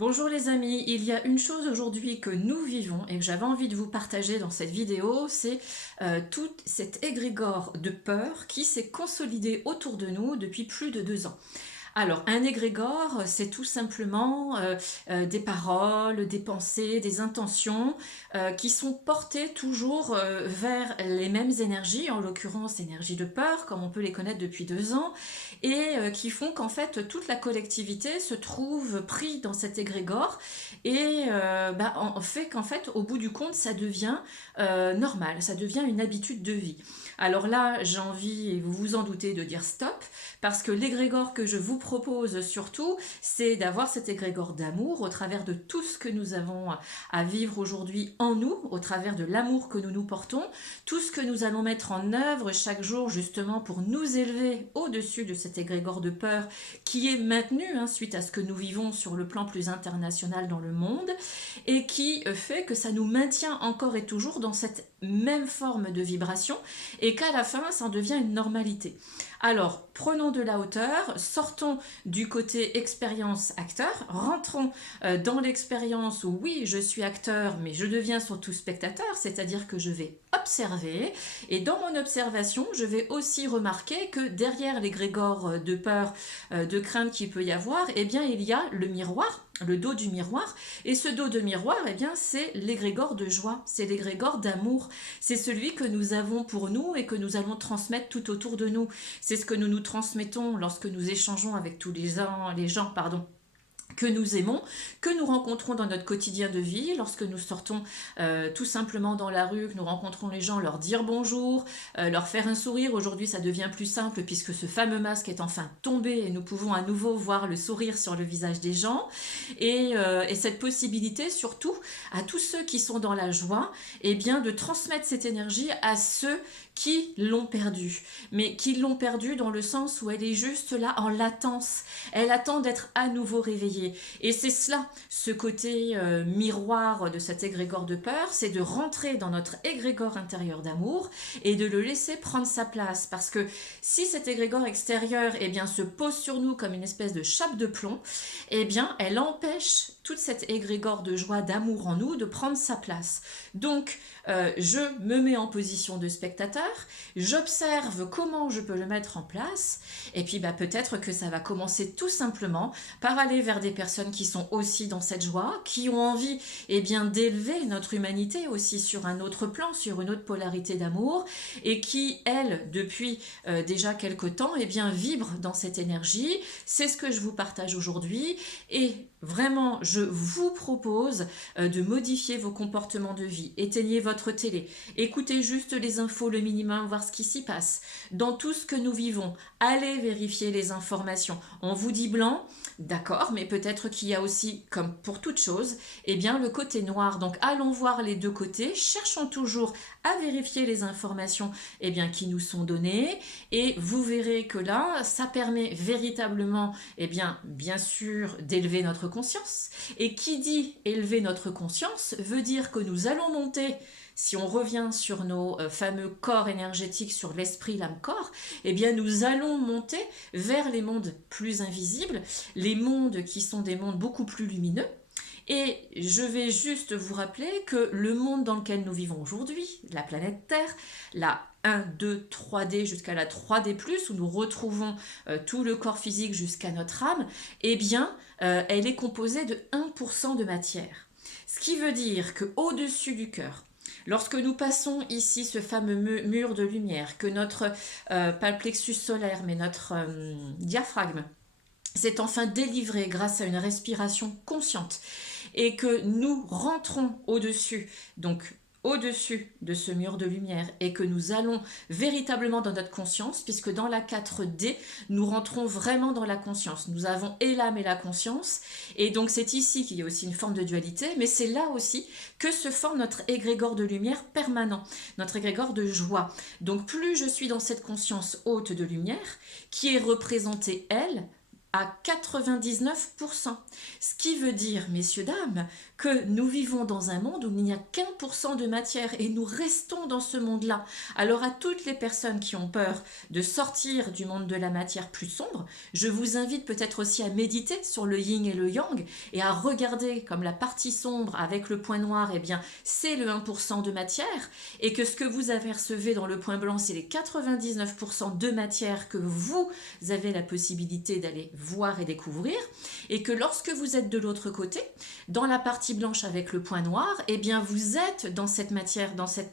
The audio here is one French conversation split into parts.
Bonjour les amis, il y a une chose aujourd'hui que nous vivons et que j'avais envie de vous partager dans cette vidéo, c'est tout cet égrégore de peur qui s'est consolidé autour de nous depuis plus de 2 ans. Alors, un égrégore, c'est tout simplement des paroles, des pensées, des intentions qui sont portées toujours vers les mêmes énergies, en l'occurrence énergie de peur, comme on peut les connaître depuis 2 ans, et qui font qu'en fait toute la collectivité se trouve pris dans cet égrégore et en fait qu'en fait au bout du compte ça devient normal, ça devient une habitude de vie. Alors là, j'ai envie, et vous vous en doutez, de dire stop, parce que l'égrégore que je vous propose surtout, c'est d'avoir cet égrégore d'amour au travers de tout ce que nous avons à vivre aujourd'hui en nous, au travers de l'amour que nous nous portons, tout ce que nous allons mettre en œuvre chaque jour justement pour nous élever au-dessus de cet égrégore de peur qui est maintenu suite à ce que nous vivons sur le plan plus international dans le monde et qui fait que ça nous maintient encore et toujours dans cette même forme de vibration et qu'à la fin ça en devient une normalité. Alors, prenons de la hauteur, sortons du côté expérience acteur, rentrons dans l'expérience où oui, je suis acteur, mais je deviens surtout spectateur, c'est-à-dire que je vais observer, et dans mon observation, je vais aussi remarquer que derrière l'égrégore de peur, de crainte qu'il peut y avoir, eh bien, il y a le miroir, le dos du miroir, et ce dos de miroir, eh bien, c'est l'égrégore de joie, c'est l'égrégore d'amour, c'est celui que nous avons pour nous et que nous allons transmettre tout autour de nous. C'est ce que nous nous transmettons lorsque nous échangeons avec tous les gens que nous aimons, que nous rencontrons dans notre quotidien de vie, lorsque nous sortons tout simplement dans la rue, que nous rencontrons les gens, leur dire bonjour, leur faire un sourire. Aujourd'hui, ça devient plus simple puisque ce fameux masque est enfin tombé et nous pouvons à nouveau voir le sourire sur le visage des gens. Et cette possibilité, surtout, à tous ceux qui sont dans la joie, eh bien, de transmettre cette énergie à ceux qui l'ont perdue, mais qui l'ont perdue dans le sens où elle est juste là en latence. Elle attend d'être à nouveau réveillée. Et c'est cela, ce côté miroir de cet égrégore de peur, c'est de rentrer dans notre égrégore intérieur d'amour et de le laisser prendre sa place. Parce que si cet égrégore extérieur eh bien, se pose sur nous comme une espèce de chape de plomb, eh bien, elle empêche toute cette égrégore de joie, d'amour en nous de prendre sa place. Donc, je me mets en position de spectateur, j'observe comment je peux le mettre en place, et puis peut-être que ça va commencer tout simplement par aller vers des personnes qui sont aussi dans cette joie, qui ont envie d'élever notre humanité aussi sur un autre plan, sur une autre polarité d'amour, et qui, elles, depuis déjà quelque temps, vibrent dans cette énergie. C'est ce que je vous partage aujourd'hui, et vraiment, je vous propose de modifier vos comportements de vie. Éteignez votre télé, écoutez juste les infos, le minimum, voir ce qui s'y passe. Dans tout ce que nous vivons, allez vérifier les informations. On vous dit blanc, d'accord, mais peut-être qu'il y a aussi, comme pour toute chose, le côté noir. Donc allons voir les deux côtés, cherchons toujours à vérifier les informations qui nous sont données, et vous verrez que là, ça permet véritablement, bien sûr, d'élever notre conscience. Et qui dit élever notre conscience veut dire que nous allons monter. Si on revient sur nos fameux corps énergétiques, sur l'esprit, l'âme, corps, nous allons monter vers les mondes plus invisibles, les mondes qui sont des mondes beaucoup plus lumineux. Et je vais juste vous rappeler que le monde dans lequel nous vivons aujourd'hui, la planète Terre, la 1, 2, 3D jusqu'à la 3D+, où nous retrouvons tout le corps physique jusqu'à notre âme, elle est composée de 1% de matière. Ce qui veut dire qu'au-dessus du cœur, lorsque nous passons ici ce fameux mur de lumière, que notre pas le plexus solaire, mais notre diaphragme s'est enfin délivré grâce à une respiration consciente, et que nous rentrons au-dessus, donc au-dessus de ce mur de lumière, et que nous allons véritablement dans notre conscience, puisque dans la 4D, nous rentrons vraiment dans la conscience. Nous avons et l'âme et la conscience, et donc c'est ici qu'il y a aussi une forme de dualité, mais c'est là aussi que se forme notre égrégore de lumière permanent, notre égrégore de joie. Donc plus je suis dans cette conscience haute de lumière, qui est représentée, elle, à 99%. Ce qui veut dire, messieurs, dames, que nous vivons dans un monde où il n'y a qu'1% de matière et nous restons dans ce monde-là. Alors à toutes les personnes qui ont peur de sortir du monde de la matière plus sombre, je vous invite peut-être aussi à méditer sur le yin et le yang et à regarder comme la partie sombre avec le point noir, eh bien c'est le 1% de matière et que ce que vous avez recevé dans le point blanc, c'est les 99% de matière que vous avez la possibilité d'aller voir et découvrir, et que lorsque vous êtes de l'autre côté, dans la partie blanche avec le point noir, eh bien vous êtes dans cette matière, dans cette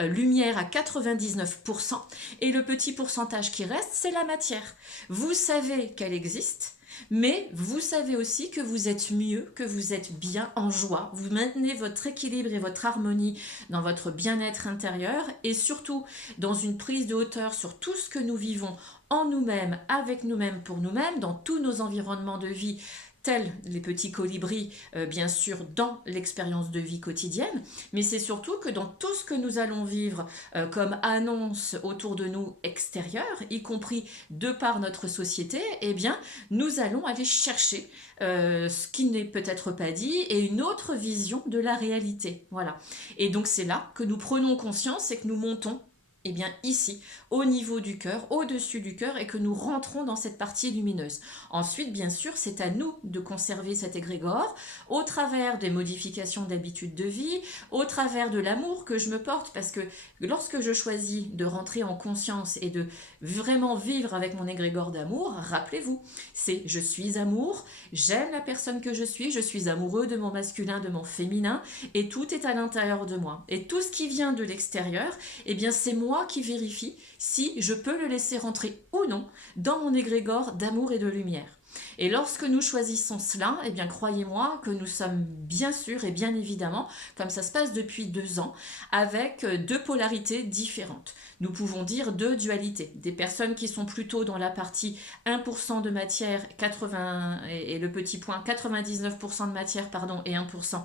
lumière à 99%, et le petit pourcentage qui reste, c'est la matière. Vous savez qu'elle existe, mais vous savez aussi que vous êtes mieux, que vous êtes bien en joie, vous maintenez votre équilibre et votre harmonie dans votre bien-être intérieur et surtout dans une prise de hauteur sur tout ce que nous vivons en nous-mêmes, avec nous-mêmes, pour nous-mêmes, dans tous nos environnements de vie, tels les petits colibris, bien sûr, dans l'expérience de vie quotidienne, mais c'est surtout que dans tout ce que nous allons vivre comme annonce autour de nous extérieure, y compris de par notre société, eh bien, nous allons aller chercher ce qui n'est peut-être pas dit et une autre vision de la réalité. Voilà. Et donc, c'est là que nous prenons conscience et que nous montons eh bien ici, au niveau du cœur, au-dessus du cœur, et que nous rentrons dans cette partie lumineuse. Ensuite, bien sûr, c'est à nous de conserver cet égrégore au travers des modifications d'habitudes de vie, au travers de l'amour que je me porte, parce que lorsque je choisis de rentrer en conscience et de vraiment vivre avec mon égrégore d'amour, rappelez-vous, c'est je suis amour, j'aime la personne que je suis amoureux de mon masculin, de mon féminin, et tout est à l'intérieur de moi. Et tout ce qui vient de l'extérieur, eh bien c'est moi qui vérifie si je peux le laisser rentrer ou non dans mon égrégore d'amour et de lumière. Et lorsque nous choisissons cela, eh bien croyez-moi que nous sommes bien sûrs et bien évidemment, comme ça se passe depuis 2 ans, avec 2 polarités différentes. Nous pouvons dire 2 dualités. Des personnes qui sont plutôt dans la partie 1% de matière, 80 et le petit point 99% de matière, pardon, et 1%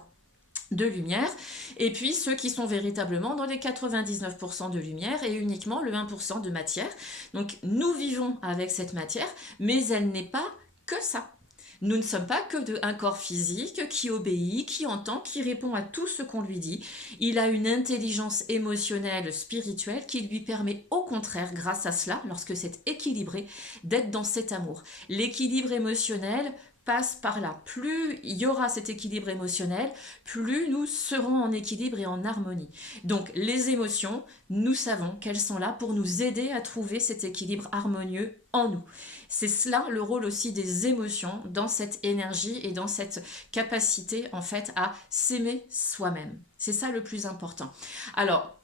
de lumière, et puis ceux qui sont véritablement dans les 99% de lumière et uniquement le 1% de matière. Donc nous vivons avec cette matière, mais elle n'est pas que ça. Nous ne sommes pas que un corps physique qui obéit, qui entend, qui répond à tout ce qu'on lui dit. Il a une intelligence émotionnelle, spirituelle qui lui permet au contraire, grâce à cela, lorsque c'est équilibré, d'être dans cet amour. L'équilibre émotionnel passe par là. Plus il y aura cet équilibre émotionnel, plus nous serons en équilibre et en harmonie. Donc les émotions, nous savons qu'elles sont là pour nous aider à trouver cet équilibre harmonieux en nous. C'est cela le rôle aussi des émotions dans cette énergie et dans cette capacité en fait à s'aimer soi-même. C'est ça le plus important. Alors,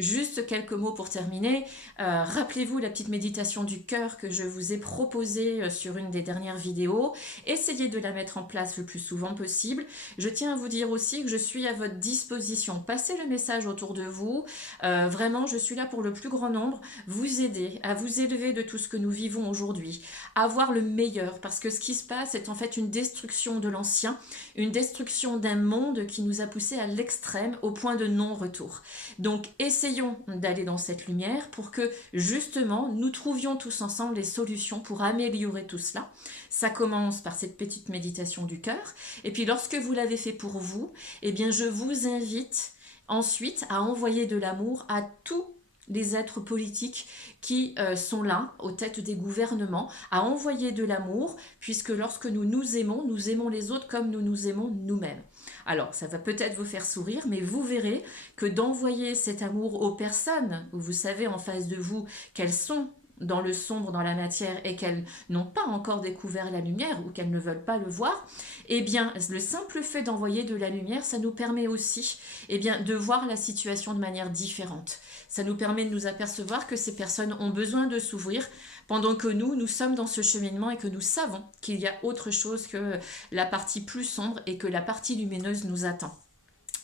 juste quelques mots pour terminer. Rappelez-vous la petite méditation du cœur que je vous ai proposée sur une des dernières vidéos. Essayez de la mettre en place le plus souvent possible. Je tiens à vous dire aussi que je suis à votre disposition. Passez le message autour de vous. Vraiment, je suis là pour le plus grand nombre. Vous aider à vous élever de tout ce que nous vivons aujourd'hui. À voir le meilleur. Parce que ce qui se passe est en fait une destruction de l'ancien. Une destruction d'un monde qui nous a poussés à l'extrême au point de non-retour. Donc, essayez d'aller dans cette lumière pour que justement nous trouvions tous ensemble les solutions pour améliorer tout cela. Ça commence par cette petite méditation du cœur et puis lorsque vous l'avez fait pour vous, eh bien je vous invite ensuite à envoyer de l'amour à tous les êtres politiques qui sont là, aux têtes des gouvernements, à envoyer de l'amour, puisque lorsque nous nous aimons les autres comme nous nous aimons nous-mêmes. Alors, ça va peut-être vous faire sourire, mais vous verrez que d'envoyer cet amour aux personnes, où vous savez en face de vous qu'elles sont dans le sombre, dans la matière, et qu'elles n'ont pas encore découvert la lumière, ou qu'elles ne veulent pas le voir, eh bien, le simple fait d'envoyer de la lumière, ça nous permet aussi de voir la situation de manière différente. Ça nous permet de nous apercevoir que ces personnes ont besoin de s'ouvrir pendant que nous sommes dans ce cheminement et que nous savons qu'il y a autre chose que la partie plus sombre et que la partie lumineuse nous attend.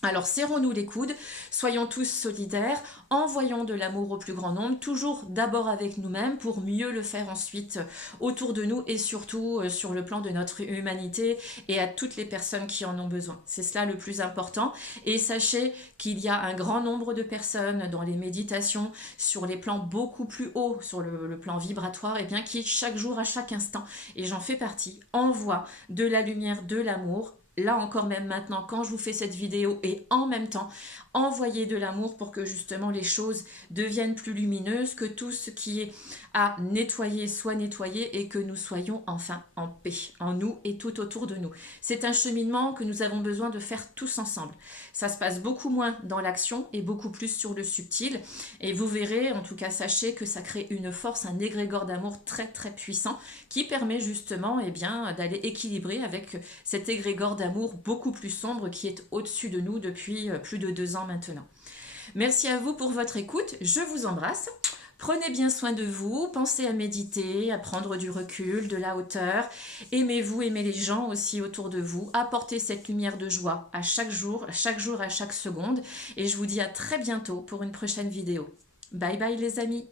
Alors serrons-nous les coudes, soyons tous solidaires, envoyons de l'amour au plus grand nombre, toujours d'abord avec nous-mêmes pour mieux le faire ensuite autour de nous et surtout sur le plan de notre humanité et à toutes les personnes qui en ont besoin. C'est cela le plus important. Et sachez qu'il y a un grand nombre de personnes dans les méditations sur les plans beaucoup plus hauts, sur le plan vibratoire, et bien qui chaque jour, à chaque instant, et j'en fais partie, envoient de la lumière, de l'amour. Là encore, même maintenant, quand je vous fais cette vidéo, et en même temps, envoyer de l'amour pour que justement les choses deviennent plus lumineuses, que tout ce qui est à nettoyer soit nettoyé et que nous soyons enfin en paix, en nous et tout autour de nous. C'est un cheminement que nous avons besoin de faire tous ensemble. Ça se passe beaucoup moins dans l'action et beaucoup plus sur le subtil. Et vous verrez, en tout cas sachez que ça crée une force, un égrégore d'amour très très puissant qui permet justement d'aller équilibrer avec cet égrégore d'amour beaucoup plus sombre qui est au-dessus de nous depuis plus de 2 ans maintenant. Merci à vous pour votre écoute, je vous embrasse. Prenez bien soin de vous, pensez à méditer, à prendre du recul, de la hauteur. Aimez-vous, aimez les gens aussi autour de vous. Apportez cette lumière de joie à chaque jour, à chaque seconde. Et je vous dis à très bientôt pour une prochaine vidéo. Bye bye les amis.